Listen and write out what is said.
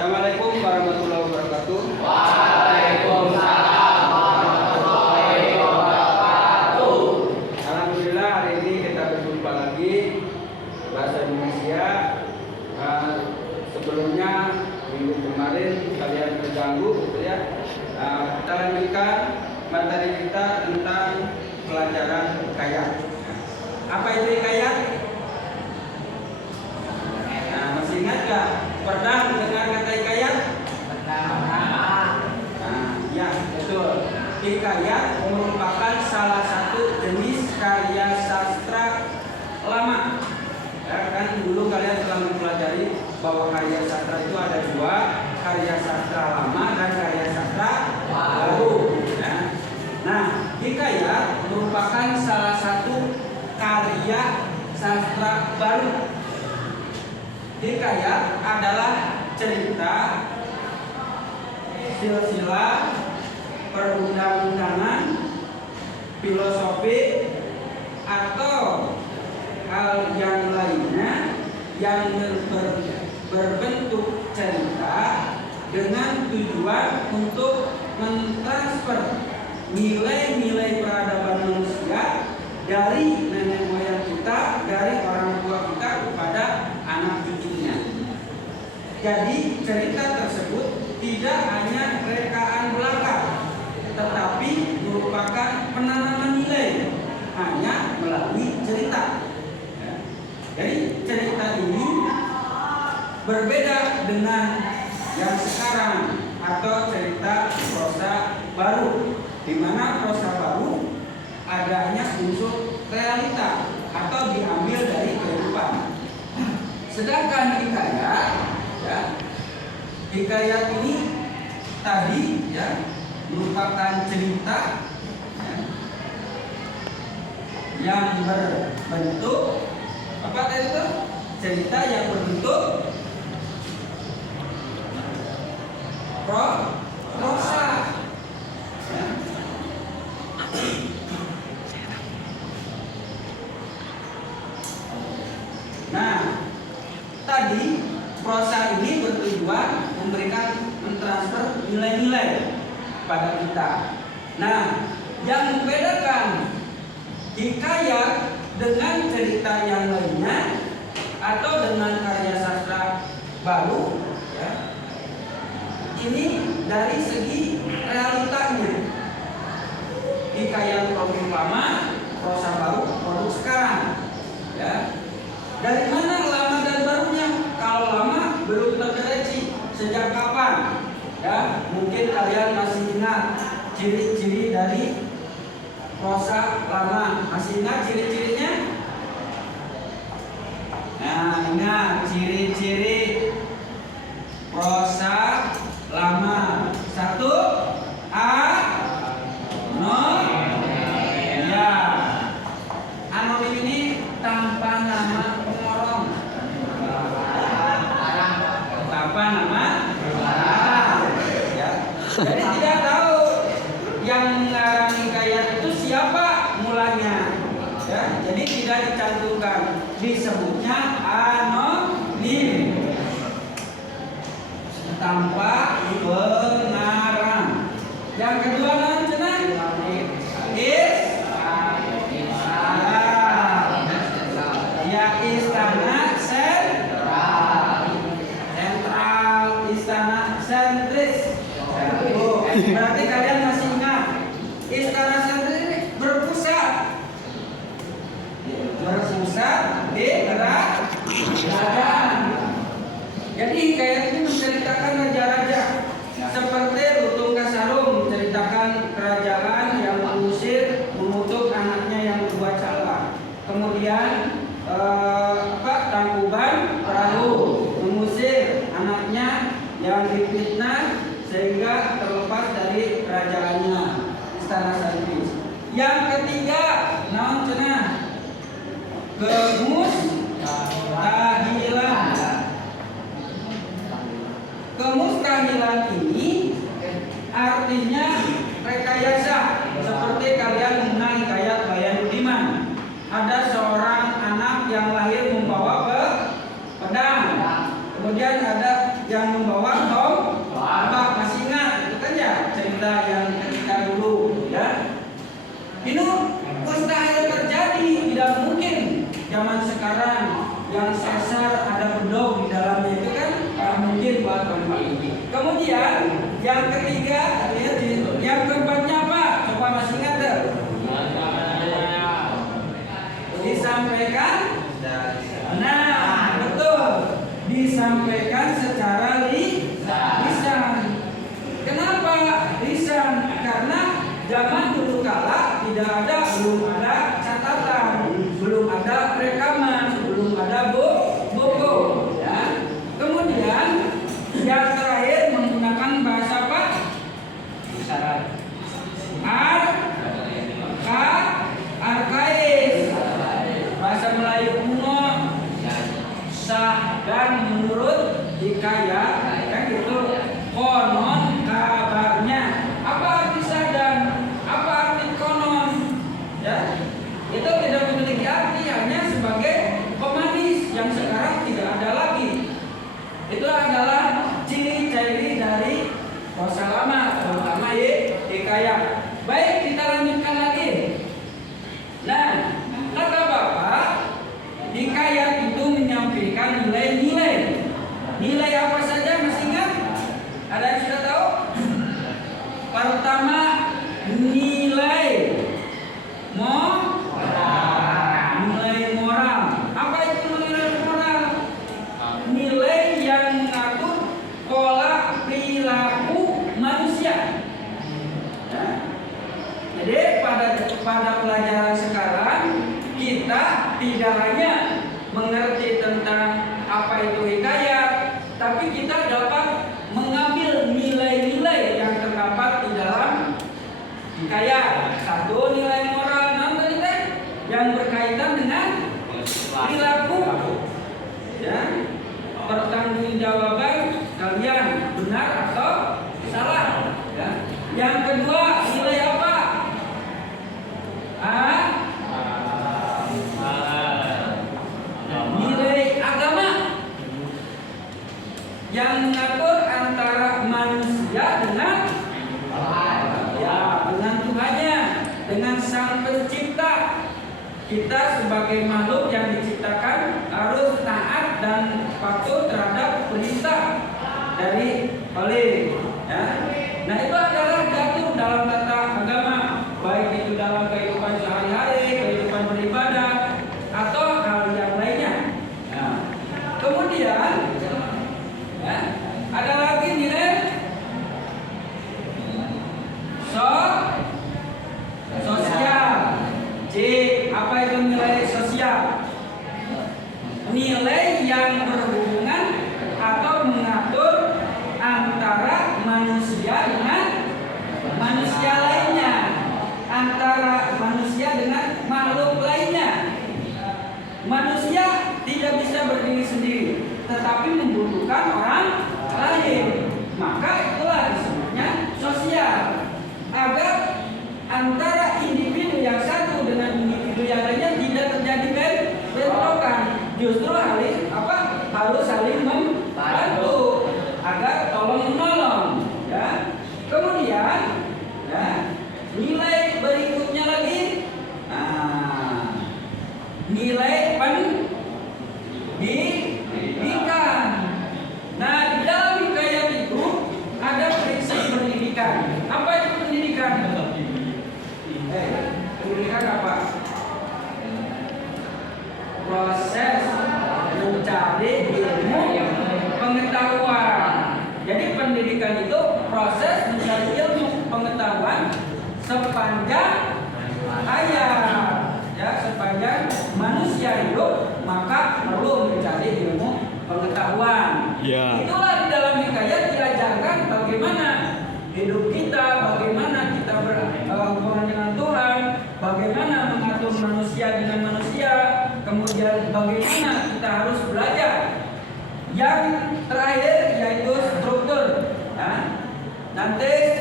Assalamualaikum warahmatullahi wabarakatuh. Waalaikumsalam warahmatullahi wabarakatuh. Alhamdulillah hari ini kita berjumpa lagi bahasa Indonesia. Sebelumnya minggu kemarin kalian terganggu, gitu ya. Kita lanjutkan materi kita tentang pelajaran hikayat. Apa itu hikayat? Masih ingat gak? Pernah mendengar kata hikayat? Ya, betul. Hikayat merupakan salah satu jenis karya sastra lama. Ya, kan dulu kalian telah mempelajari bahwa karya sastra itu ada dua, karya sastra lama dan karya sastra baru. Ya. Nah, hikayat merupakan salah satu karya sastra baru. Hikayat adalah cerita, silsilah, perundang-undangan, filosofi, atau hal yang lainnya yang berbentuk cerita dengan tujuan untuk mentransfer nilai-nilai peradaban manusia dari nenek moyang kita, dari orang tua kita kepada anak cucunya. Jadi cerita tersebut tidak hanya rekaan belaka, tetapi merupakan penanaman nilai hanya melalui cerita. Jadi cerita ini berbeda dengan yang sekarang atau cerita prosa baru, di mana prosa baru adanya unsur realita atau diambil dari kehidupan. Sedangkan hikayat, ya, hikayat ini tadi ya merupakan cerita ya, yang berbentuk apa tadi itu? Cerita yang berbentuk prosa. Ya. Nah, tadi prosa ini bertujuan memberikan mentransfer nilai-nilai pada kita. Nah, yang membedakan hikayat dengan cerita yang lainnya atau dengan karya sastra baru, ya, ini dari segi realitanya. Hikayat produk lama, prosa baru produk sekarang. Ya. Dari mana lama dan barunya? Kalau lama belum terdeteksi sejak kapan? Ya, mungkin kalian masih ingat ciri-ciri dari prosa lama. Masih ingat ciri-cirinya? Nah, ingat ciri-ciri prosa lama. 1, ya. Anonim ini tanpa nama pengorong. Tanpa nama pengarang. Ya. Jadi tidak tahu yang mengarang hikayat itu siapa mulanya. Ya. Jadi tidak dicantumkan. Disebutnya anonim. Tanpa pengarang. Yang kedua nanti istana sentral, istana sentris. Berarti kalian masih ingat istana sentris ini berpusat di kerajaan. Jadi hikayat ini menceritakan raja-raja seperti Lutung Kasarung, menceritakan kerajaan yang mengusir, mengutuk anaknya yang berbuat salah. Kemudian Tangkuban Perahu mengusir anaknya yang difitnah sehingga terlepas dari kerajaannya, istana sentris. Yang ketiga, naon cenah? Kemustahilan. Kemustahilan ini artinya rekayasa, seperti kalian mengenal hikayat Bayan Budiman. Ada seorang anak yang lahir membawa pedang, kemudian ada yang membawa Kemudian yang ketiga, yang keempatnya apa? Coba masih ingat tak? Disampaikan. Nah, betul. Disampaikan secara lisan. Kenapa lisan? Karena zaman dulu kala belum ada catatan, belum ada rekaman, belum ada buku. Ya. Kemudian yang terakhir menggunakan bahasa apa? Isyarat. Arkais, bahasa Melayu kuno, sah dan menurut hikayat, kan gitu. Konon kabarnya. Apa arti sah dan apa arti konon? Ya, itu tidak memiliki arti, hanya sebagai pemanis yang sekarang tidak ada lagi. Itu adalah ciri-ciri dari bahasa lama, terutama hikayat. Baik, kita lanjutkan lagi. Nah, kata Bapak, hikayat itu menyampaikan nilai-nilai. Nilai apa saja, masih ingat? Ada yang sudah tahu? Pertama, nilai nilai moral. Apa itu nilai moral? Nilai yang mengatur pola perilaku manusia. Ya. Jadi pada pelajaran sekarang kita tidak hanya mengerti tentang apa itu hikayat, tapi kita dapat mengambil nilai-nilai yang terdapat di dalam hikayat. Satu, nilai moral, yang berkaitan dengan perilaku. Ya, pertanggungjawaban kalian benar atau salah. Ya. Yang kedua, nilai apa? Nilai agama yang mengatur antara manusia dengan Tuhannya, dengan Sang Pencipta. Kita sebagai makhluk yang diciptakan harus taat dan patuh terhadap perintah dari Allah. Ya. Nah, itu adalah jatuh dalam tata agama, baik itu dalam kehidupan sehari-hari, kehidupan beribadah, atau hal yang lainnya. Nah, kemudian ya, ada lagi nilai sosial. C, apa itu nilai sosial? Nilai yang berhubungan atau mengatur antara manusia dengan manusia lainnya, antara manusia dengan makhluk lainnya. Manusia tidak bisa berdiri sendiri, tetapi membutuhkan orang lain. Maka itulah disebutnya sosial. Agar antara individu yang satu dengan individu yang lainnya tidak terjadi bentrokan, justru harus saling membantu agar tolong menolong. Ya. Kemudian ya, nilai berikutnya lagi, nilai pendidikan. Nah, di dalam hikayat itu ada prinsip pendidikan. Apa itu pendidikan? Pendidikan apa? Proses mencari ilmu pengetahuan. Jadi pendidikan itu proses mencari ilmu pengetahuan sepanjang hayat. Ya, sepanjang manusia hidup, maka perlu mencari ilmu pengetahuan. Ya. Itulah di dalam hikayat diajarkan bagaimana hidup kita, bagaimana kita berhubungan dengan Tuhan, bagaimana mengatur manusia dengan manusia, kemudian bagaimana kita harus belajar. Yang terakhir yaitu struktur. Ya. Nanti